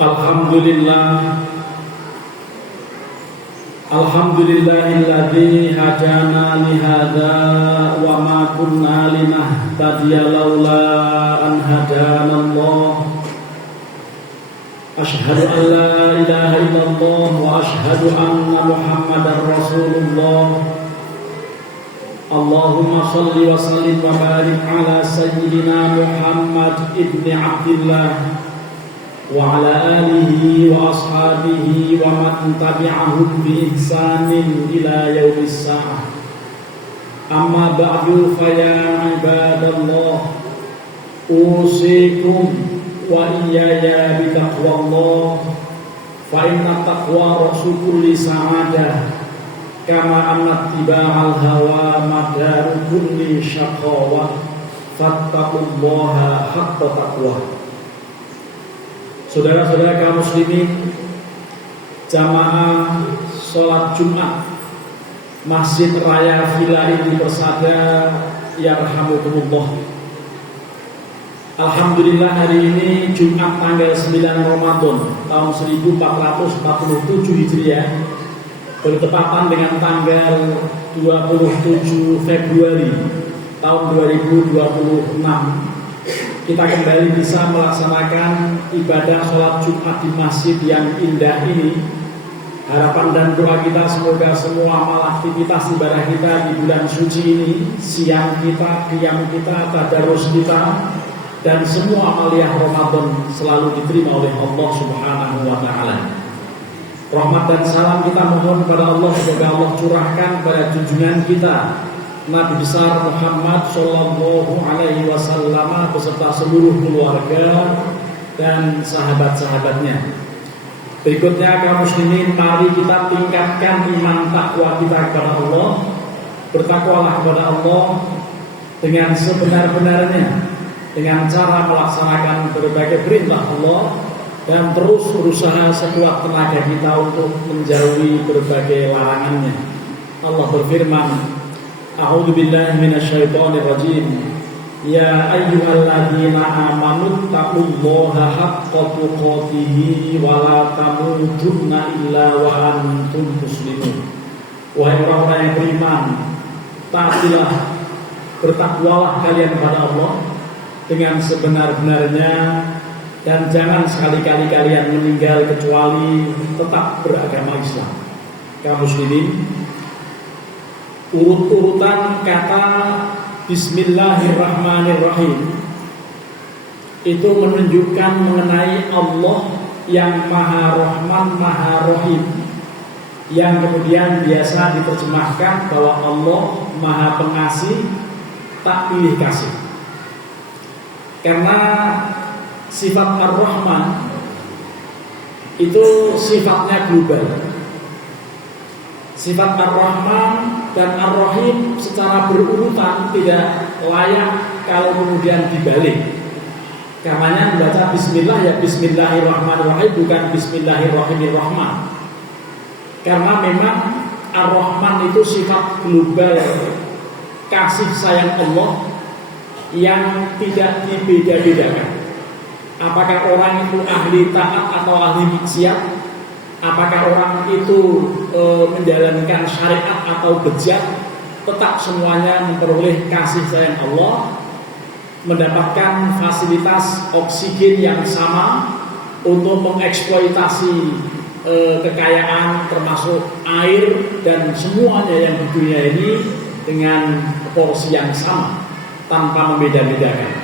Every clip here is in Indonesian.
Alhamdulillah, alhamdulillahilladzi hadana li hadza wa ma kunna linahtadiya laula an hadana Allah. Asyhadu an la ilaha illallah wa asyhadu anna Muhammadar Rasulullah. Allahumma shalli wa sallim wa barik ala sayyidina Muhammad ibni Abdillah wa ala alihi wa ashabihi wa man tabi'ahum bi ihsanin ila yaumis sa'ah. Amma ba'du, fa ya ibadallah, usikum wa iyaya bi taqwallah, fa inna taqwa rasul kulli sa'adah, kama anna tiba'al hawa madaru kulli syaqawah, fattaqullaha haqqa taqwah. Saudara-saudara kaum muslimin, jamaah sholat Jumat Masjid Raya Villa Inti Persada, yarhamukumullah. Alhamdulillah, hari ini Jumat tanggal 9 Ramadan tahun 1447 Hijriah, bertepatan dengan tanggal 27 Februari tahun 2026. Kita kembali bisa melaksanakan ibadah sholat Jumat di masjid yang indah ini. Harapan dan doa kita semoga semua amal aktivitas ibadah kita di bulan suci ini, siang kita, qiyam kita, tadarus kita, dan semua amaliyah Ramadan selalu diterima oleh Allah Subhanahu wa Ta'ala. Rahmat dan salam kita mohon kepada Allah, semoga Allah curahkan pada junjungan kita Nabi besar Muhammad Sallallahu Alaihi Wasallam beserta seluruh keluarga dan sahabat-sahabatnya. Berikutnya kaum muslimin, mari kita tingkatkan iman takwa kita kepada Allah. Bertakwalah kepada Allah dengan sebenar-benarnya, dengan cara melaksanakan berbagai perintah Allah, dan terus berusaha sekuat tenaga kita untuk menjauhi berbagai larangannya. Allah berfirman, A'udzu billahi minasyaitonir rajim. Ya ayyuhalladzina amanu taqullaha haqqa tuqatih wa la tamutunna illa wa antum muslimun. Wahai orang-orang yang beriman, taatilah, bertakwalah kalian kepada Allah dengan sebenar-benarnya, dan jangan sekali-kali kalian meninggal kecuali tetap beragama Islam. Kaum muslimin, urut-urutan kata Bismillahirrahmanirrahim itu menunjukkan mengenai Allah yang Maha Rahman, Maha Rahim, yang kemudian biasa diterjemahkan bahwa Allah Maha Pengasih, tak pilih kasih. Karena sifat Ar-Rahman itu sifatnya global. Sifat Ar-Rahman dan Ar-Rahim secara berurutan tidak layak kalau kemudian dibalik. Karenanya membaca Bismillah ya Bismillahirrahmanirrahim, bukan Bismillahirrahmanirrahim. Karena memang Ar-Rahman itu sifat global, kasih sayang Allah yang tidak dibeda-bedakan. Apakah orang itu ahli taat atau ahli maksiat, apakah orang itu menjalankan syariat atau bejat, tetap semuanya memperoleh kasih sayang Allah, mendapatkan fasilitas oksigen yang sama untuk mengeksploitasi kekayaan termasuk air dan semuanya yang di dunia ini dengan porsi yang sama tanpa membeda-bedakan.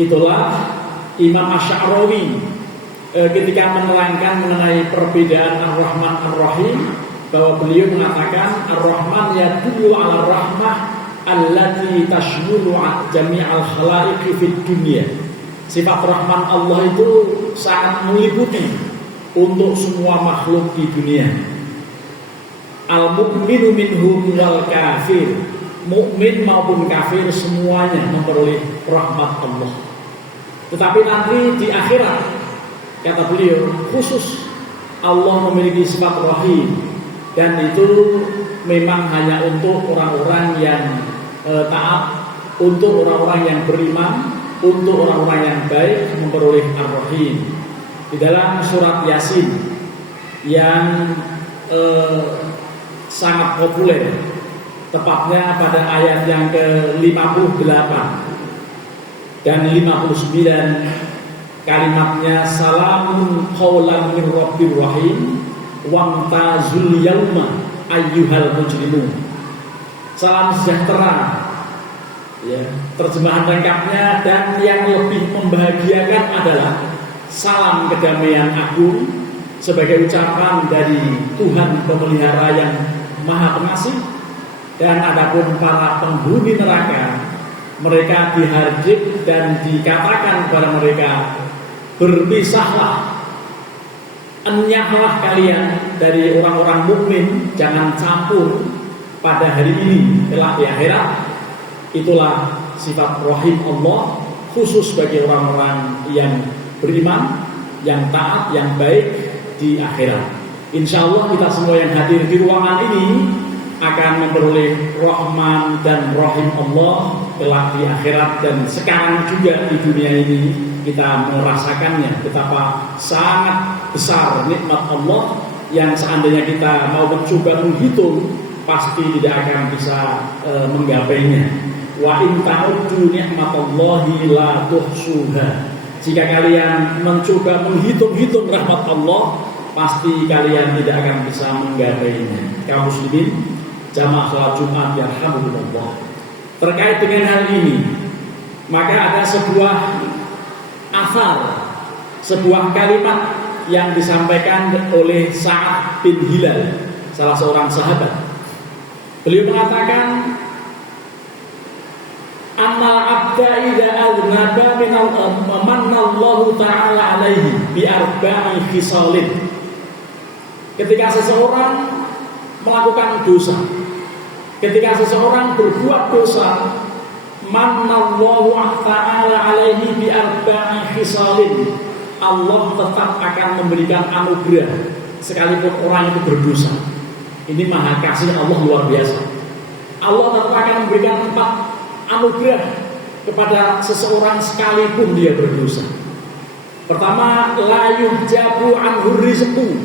Itulah Imam Asy'arawi ketika menerangkan mengenai perbedaan Ar-Rahman Ar-Rahim, bahwa beliau mengatakan Ar-Rahman yadullu ala rahmah allati tashmulu jami'al khalaiqi fid dunya. Sifat Rahman Allah itu sangat meliputi untuk semua makhluk di dunia. Al-mu'minu minhum wal kafir, mukmin maupun kafir semuanya memperoleh rahmat Allah. Tetapi nanti di akhirat, kata beliau, khusus Allah memiliki sifat Rahim, dan itu memang hanya untuk orang-orang yang taat, untuk orang-orang yang beriman, untuk orang-orang yang baik memperoleh Ar-Rahim. di dalam surat Yasin yang sangat populer, tepatnya pada ayat yang ke-58 dan 59, kalimatnya salamun qaulan min rabbir rahim wamtazul yauma ayyuhal mujrimun. Salam sejahtera, ya, terjemahan lengkapnya, dan yang lebih membahagiakan adalah salam kedamaian agung sebagai ucapan dari Tuhan pemelihara yang maha pengasih. Dan adapun para penghuni neraka, mereka dihardik dan dikatakan kepada mereka, berpisahlah, enyahlah kalian dari orang-orang mukmin, jangan campur pada hari ini telah di akhirat. Itulah sifat rahim Allah khusus bagi orang-orang yang beriman, yang taat, yang baik di akhirat. Insya Allah kita semua yang hadir di ruangan ini akan memperoleh rahman dan rahim Allah telah di akhirat, dan sekarang juga di dunia ini kita merasakannya betapa sangat besar nikmat Allah yang seandainya kita mau mencoba menghitung pasti tidak akan bisa menggapainya. Wa in ta'uddu ni'matallahi la tuhsuha. Jika kalian mencoba menghitung-hitung rahmat Allah, pasti kalian tidak akan bisa menggapainya. Kaum muslimin jamaah salat Jumat yarhamukumullah. Terkait dengan hal ini, maka ada sebuah asar, sebuah kalimat yang disampaikan oleh Sa'ad bin Hilal, salah seorang sahabat. Beliau mengatakan, anna abda idza aznaba min manallahu ta'ala alaihi bi arba'i khisalin. Ketika seseorang melakukan dosa, ketika seseorang berbuat dosa, manallahu ta'ala alaihi bi arba'i khisalin, Allah tetap akan memberikan anugerah sekalipun orang itu berdosa. Ini maha kasih Allah luar biasa. Allah tetap akan memberikan 4 anugerah kepada seseorang sekalipun dia berdosa. Pertama, la yuhjabu anhu rizqu.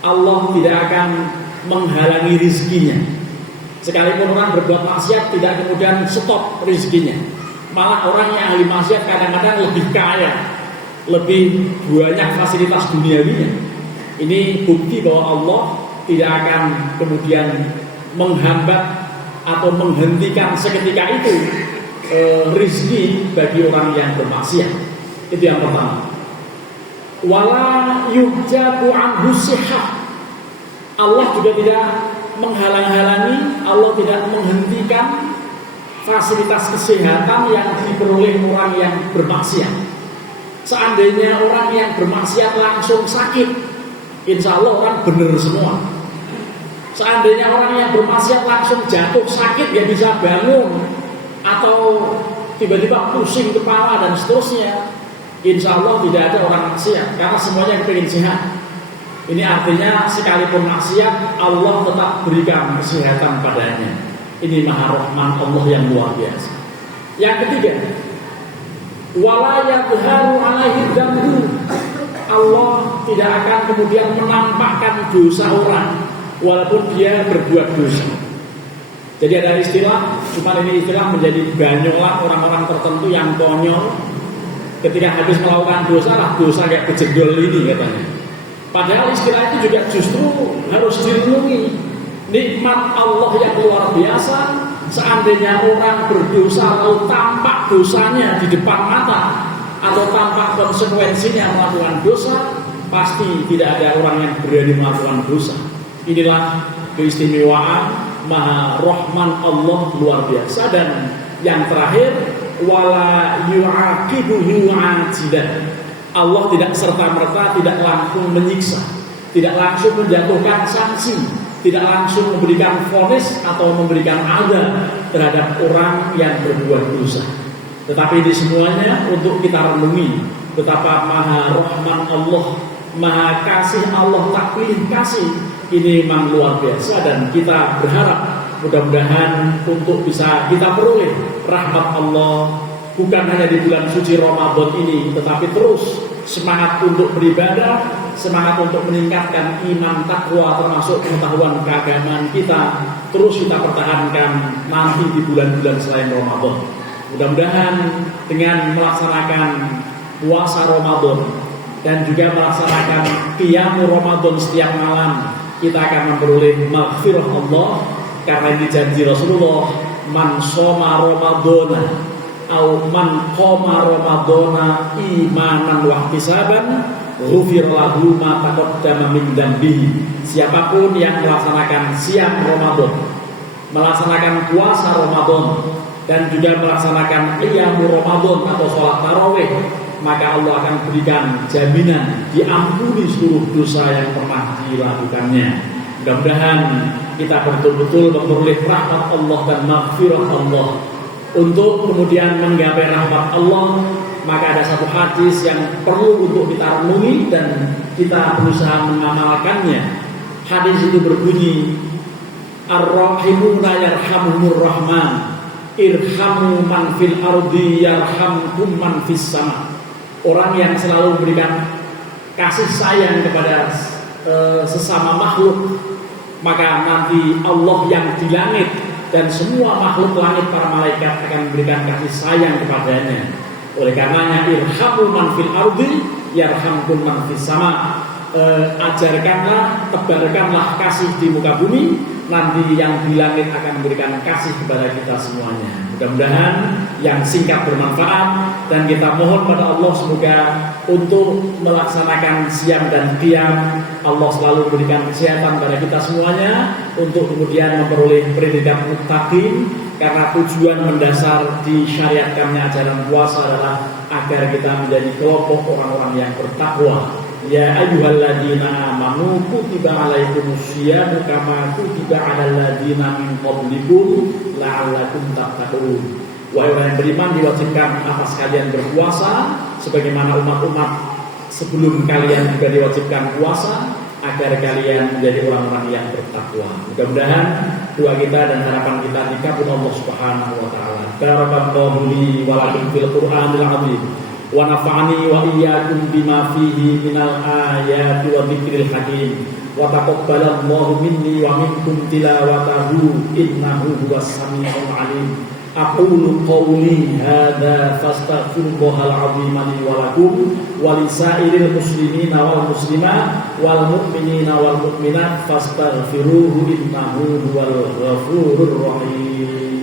Allah tidak akan menghalangi rizkinya. Sekalipun orang berbuat maksiat tidak kemudian stop rizkinya. Malah orang yang ahli maksiat kadang-kadang lebih kaya, lebih banyak fasilitas duniawinya. Ini bukti bahwa Allah tidak akan kemudian menghambat atau menghentikan seketika itu rizki bagi orang yang bermaksiat. Itu yang pertama. Wala yuhjabu anhu sihah. Allah juga tidak menghalang-halangi, Allah tidak menghentikan fasilitas kesehatan yang diperoleh orang yang bermaksiat. Seandainya orang yang bermaksiat langsung sakit, insya Allah orang benar semua. Seandainya orang yang bermaksiat langsung jatuh sakit, gak bisa bangun, atau tiba-tiba pusing kepala dan seterusnya, insya Allah tidak ada orang maksiat, karena semuanya ingin sehat. Ini artinya sekalipun maksiat, Allah tetap berikan kesehatan padanya. Ini maha rahman Allah yang luar biasa. Yang ketiga, wala yadharu alaihi dzambu. Allah tidak akan kemudian menampakkan dosa orang walaupun dia berbuat dosa. Jadi ada istilah, cuma ini istilah menjadi banyolan orang-orang tertentu yang konyol. Ketika habis melakukan dosa lah, dosa kayak kejendol ini katanya. Padahal istilah itu juga justru harus direnungi. Nikmat Allah yang luar biasa. Seandainya orang berdosa lalu tampak dosanya di depan mata, atau tampak konsekuensinya melakukan dosa, pasti tidak ada orang yang berani melakukan dosa. Inilah keistimewaan maha rahman Allah luar biasa. Dan yang terakhir, wala yu'aqibuhu 'ajilan. Allah tidak serta-merta, tidak langsung menyiksa, tidak langsung menjatuhkan sanksi, tidak langsung memberikan vonis atau memberikan azab terhadap orang yang berbuat dosa. Tetapi ini semuanya untuk kita renungi betapa maha rahman Allah, maha kasih Allah, tak pilih kasih. Ini memang luar biasa, dan kita berharap mudah-mudahan untuk bisa kita peroleh rahmat Allah bukan hanya di bulan suci Ramadan ini, tetapi terus semangat untuk beribadah, semangat untuk meningkatkan iman takwa termasuk pengetahuan keagamaan kita terus kita pertahankan nanti di bulan-bulan selain Ramadan. Mudah-mudahan dengan melaksanakan puasa Ramadan dan juga melaksanakan qiyamul Ramadan setiap malam kita akan memperoleh maghfirah Allah, karena ini janji Rasulullah, man shoma Ramadana au man qama Ramadana imanan wa ihtisaban ghufir lahu ma taqaddama min dzambihi. Siapapun yang melaksanakan siam Ramadan, melaksanakan puasa Ramadan dan juga melaksanakan qiyamul Ramadan atau sholat tarawih, maka Allah akan berikan jaminan diampuni seluruh dosa yang pernah dilakukannya. Mudah-mudahan kita betul-betul memperoleh rahmat Allah dan maghfirah Allah. Untuk kemudian menggapai rahmat Allah, maka ada satu hadis yang perlu untuk kita renungi dan kita berusaha mengamalkannya. Hadis itu berbunyi, Ar-Rahimuna yarhamuhumur Rahman, irhamu man fil ardi yarhamkum man fis sama. Orang yang selalu memberikan kasih sayang kepada sesama makhluk, maka nanti Allah yang di langit dan semua makhluk langit, para malaikat akan memberikan kasih sayang kepadanya. Oleh karenanya irhamu man fil ardi yarhamkum man fis sama. Ajarkanlah, tebarkanlah kasih di muka bumi, nanti yang di langit akan memberikan kasih kepada kita semuanya. Mudah-mudahan yang singkat bermanfaat, dan kita mohon pada Allah semoga untuk melaksanakan siam dan qiyam Allah selalu memberikan kesehatan pada kita semuanya untuk kemudian memperoleh predikat muttaqin, karena tujuan mendasar disyariatkannya ajaran puasa adalah agar kita menjadi kelompok orang-orang yang bertakwa. Ya ayyuhalladzina amanu kutiba alaikumusyiyamu kama kutiba alal ladzina min qablikum la'allakum tattaqun. Wahai orang yang beriman, diwajibkan atas kalian berpuasa sebagaimana umat-umat sebelum kalian juga diwajibkan puasa, agar kalian menjadi orang-orang yang bertakwa. Mudah-mudahan doa kita dan harapan kita dikabul Allah Subhanahu wa taala. Barakallahu li wa lakum fil Qur'anil 'azim. Wa nafa'ani wa iyyakum bima fihi minal ayati wa dzikril hakim. Wa taqabbalallahu minni wa minkum tilawatahu innahu huwas samiul alim. Aqulu qawli hadza fastaghfirullahal 'azim li wa lakum wa lisairil muslimina wal muslimat wal mu'minina wal mu'minat fastaghfiruhu innahu huwal ghafurur rahim.